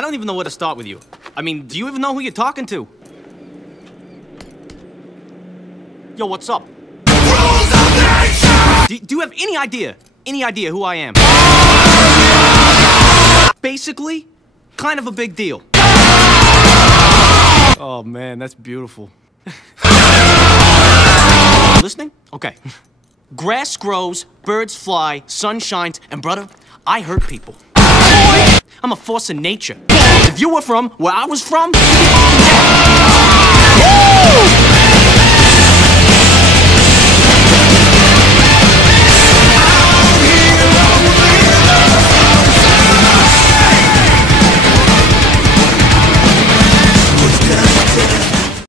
I don't even know where to start with you. I mean, do you even know who you're talking to? Yo, what's up? Rules of nature! Do you have any idea who I am? Basically, kind of a big deal. Oh man, that's beautiful. Listening? Okay. Grass grows, birds fly, sun shines, and brother, I hurt people. I'm a force of nature. If you were from where I was from,